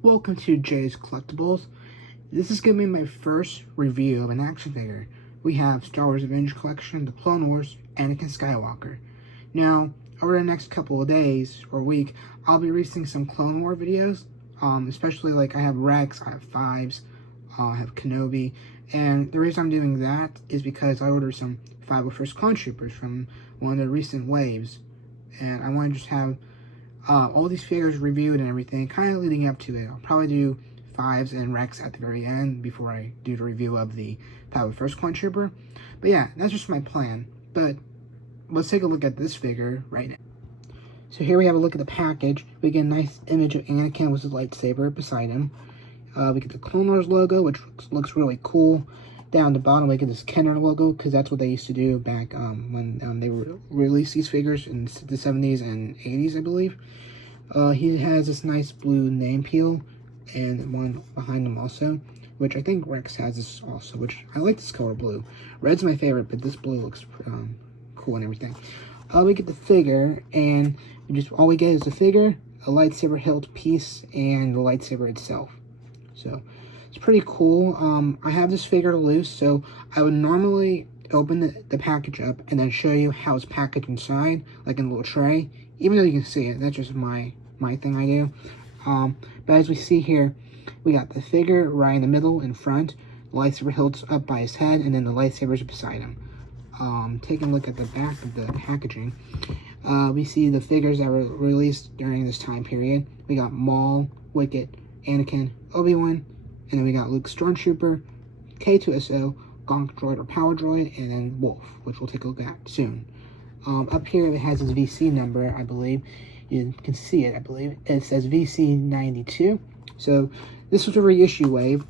Welcome to Jay's Collectibles. This is going to be my first review of an action figure. We have Star Wars Avengers Collection, The Clone Wars, Anakin Skywalker. Now, over the next couple of days or week, I'll be releasing some Clone War videos, especially like I have Rex, I have Fives, I have Kenobi, and the reason I'm doing that is because I ordered some 501st Clone Troopers from one of the recent waves, and I want to just have all these figures reviewed and everything, kind of leading up to it. I'll probably do Fives and Rex at the very end before I do the review of the 501st Clone Trooper. But yeah, that's just my plan. But let's take a look at this figure right now. So here we have a look at the package. We get a nice image of Anakin with his lightsaber beside him. We get the Clone Wars logo, which looks really cool. Down the bottom, we get this Kenner logo, because that's what they used to do back when they released these figures in the 70s and 80s, I believe. He has this nice blue name peel, and one behind him also, which I think Rex has this also, which I like this color blue. Red's my favorite, but this blue looks cool and everything. We get the figure, and all we get is the figure, a lightsaber hilt piece, and the lightsaber itself. So it's pretty cool. I have this figure loose, so I would normally open the package up and then show you how it's packaged inside, like in a little tray. Even though you can see it, that's just my thing I do. But as we see here, we got the figure right in the middle in front, the lightsaber hilt's up by his head, and then the lightsabers beside him. Taking a look at the back of the packaging, we see the figures that were released during this time period. We got Maul, Wicket, Anakin, Obi-Wan, and then we got Luke Stormtrooper, K2SO, Gonk Droid or Power Droid, and then Wolf, which we'll take a look at soon. Up here it has his VC number, I believe. You can see it, I believe. It says VC92. So this was a reissue wave.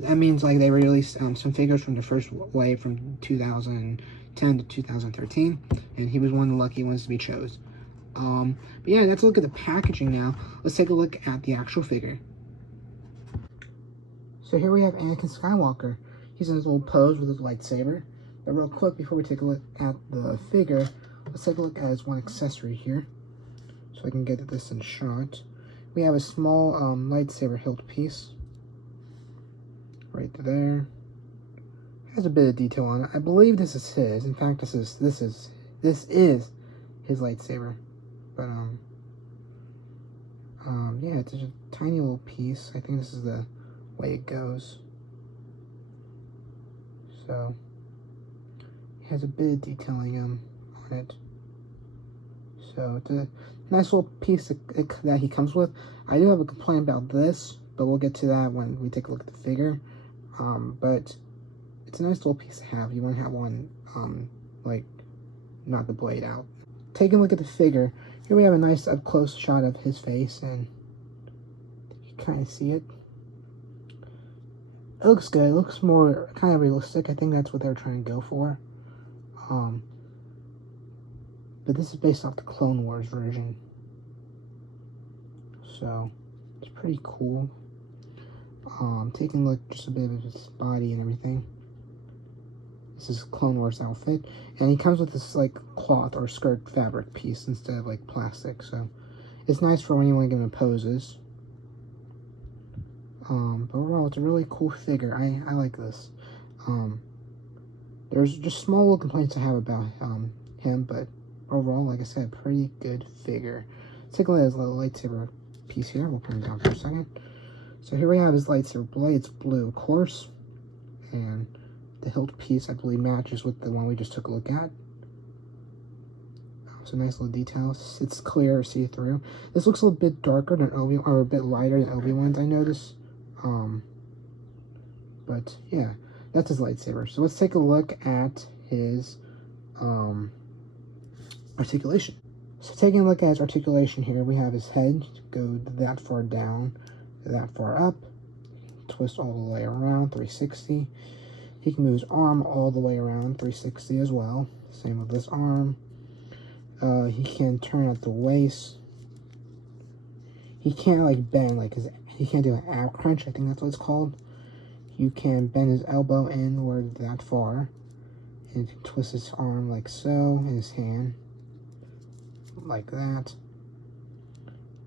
That means like they released some figures from the first wave from 2010 to 2013, and he was one of the lucky ones to be chose. But yeah, let's look at the packaging now. Let's take a look at the actual figure. So here we have Anakin Skywalker. He's in his little pose with his lightsaber. But real quick, before we take a look at the figure, let's take a look at his one accessory here, so I can get this in shot. We have a small lightsaber hilt piece right there. It has a bit of detail on it. I believe this is his. In fact, this is his lightsaber. But yeah, it's just a tiny little piece. I think this is the way it goes. So it has a bit of detailing on it. So it's a nice little piece that he comes with. I do have a complaint about this, but we'll get to that when we take a look at the figure. But it's a nice little piece to have. You want to have one, like, not the blade out. Taking a look at the figure, here we have a nice up-close shot of his face, and you can kind of see it. It looks good. It looks more kind of realistic. I think that's what they're trying to go for. But this is based off the Clone Wars version. So it's pretty cool. Taking a look just a bit of his body and everything. This is Clone Wars outfit. And he comes with this like cloth or skirt fabric piece instead of like plastic. So it's nice for when you want to give him poses. But overall, it's a really cool figure. I like this. There's just small little complaints I have about him, but overall, like I said, pretty good figure. Let's take a look at his little lightsaber piece here. We'll put him down for a second. So here we have his lightsaber blade. It's blue, of course. And the hilt piece, I believe, matches with the one we just took a look at. So nice little details. It's clear, see-through. This looks a little bit darker than Obi-Wan, or a bit lighter than Obi-Wan's, I noticed. But yeah, that's his lightsaber. So let's take a look at his articulation. So taking a look at his articulation here, we have his head go that far down, that far up, twist all the way around, 360. He can move his arm all the way around, 360 as well. Same with this arm. He can turn at the waist. He can't like bend, like he can't do an ab crunch, I think that's what it's called. You can bend his elbow inward that far, and twist his arm like so, and his hand like that.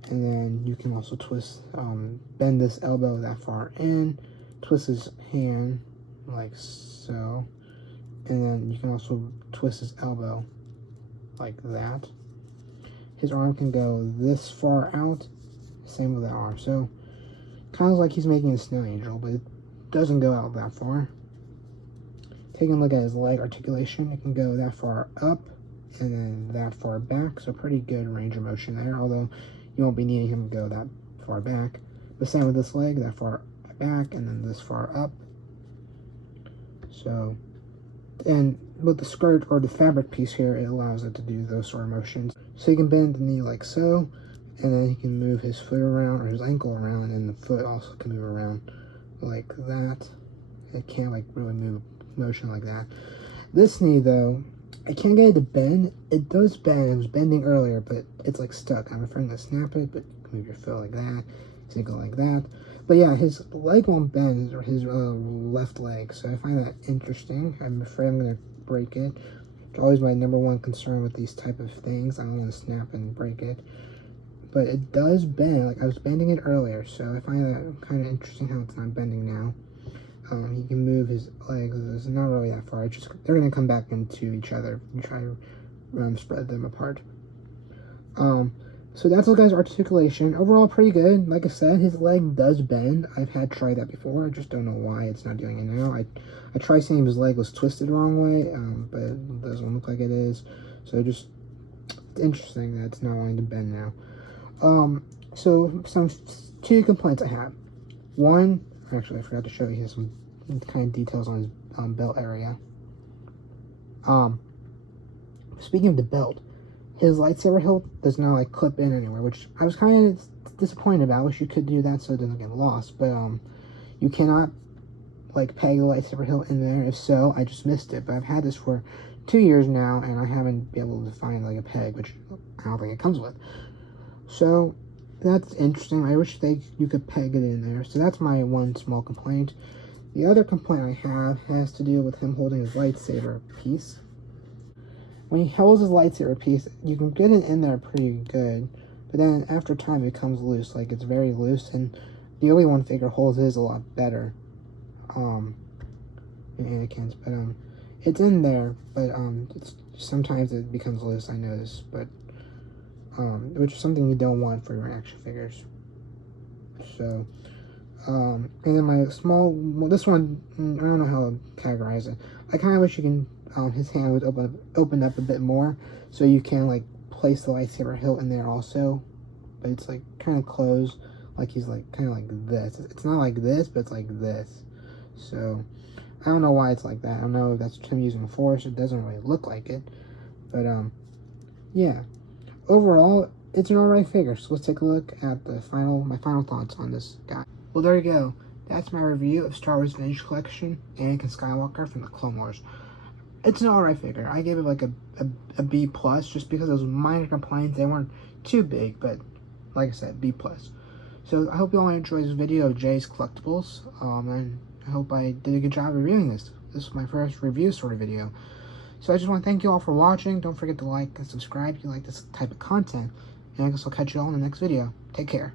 And then you can also twist, bend this elbow that far in, twist his hand like so, and then you can also twist his elbow like that. His arm can go this far out, same with the arm. So kind of like he's making a snow angel, but it doesn't go out that far. Taking a look at his leg articulation, it can go that far up and then that far back. So pretty good range of motion there, although you won't be needing him to go that far back. The same with this leg, that far back and then this far up. So, and with the skirt or the fabric piece here, it allows it to do those sort of motions. So you can bend the knee like so, and then he can move his foot around or his ankle around, and the foot also can move around like that. It can't like really move motion like that. This knee though, I can't get it to bend. It does bend. It was bending earlier, but it's like stuck. I'm afraid to snap it, but you can move your foot like that, single like that. But yeah, his leg won't bend, or his left leg. So I find that interesting. I'm afraid I'm gonna break it. It's always my number one concern with these type of things. I don't want to snap and break it. But it does bend. Like I was bending it earlier, so I find that kind of interesting how it's not bending now. He can move his legs. It's not really that far. It's just they're gonna come back into each other and try to spread them apart. So that's the guy's articulation. Overall, pretty good. Like I said, his leg does bend. I've had tried that before. I just don't know why it's not doing it now. I tried saying his leg was twisted the wrong way, but it doesn't look like it is. So just it's interesting that it's not wanting to bend now. So two complaints I have. One, actually, I forgot to show you some kind of details on his belt area. Speaking of the belt, his lightsaber hilt does not like clip in anywhere, which I was kind of disappointed about. I wish you could do that so it doesn't get lost. But you cannot like peg the lightsaber hilt in there. If so, I just missed it. But I've had this for 2 years now, and I haven't been able to find like a peg, which I don't think it comes with. So that's interesting. I wish you could peg it in there. So that's my one small complaint. The other complaint I have has to do with him holding his lightsaber piece. When he holds his lightsaber piece, you can get it in there pretty good, but then after time it becomes loose. Like it's very loose, and the Obi-Wan figure holds his a lot better. In Anakin's, but it's in there, but it's sometimes it becomes loose. I notice, but which is something you don't want for your action figures. So, and then my small, well, this one, I don't know how to categorize it. I kind of wish you can, his hand would open up a bit more, so you can like place the lightsaber hilt in there also, but it's like kind of closed, like he's like kind of like this. It's not like this, but it's like this. So I don't know why it's like that. I don't know if that's him using force. It doesn't really look like it, but yeah. Overall, it's an alright figure. So let's take a look at my final thoughts on this guy. Well, there you go. That's my review of Star Wars Vintage Collection, Anakin Skywalker from the Clone Wars. It's an alright figure. I gave it like a B+, just because those minor complaints, they weren't too big, but like I said, B+. So I hope you all enjoyed this video of Jay's Collectibles, and I hope I did a good job reviewing this. This is my first review sort of video. So I just want to thank you all for watching. Don't forget to like and subscribe if you like this type of content. And I guess I'll catch you all in the next video. Take care.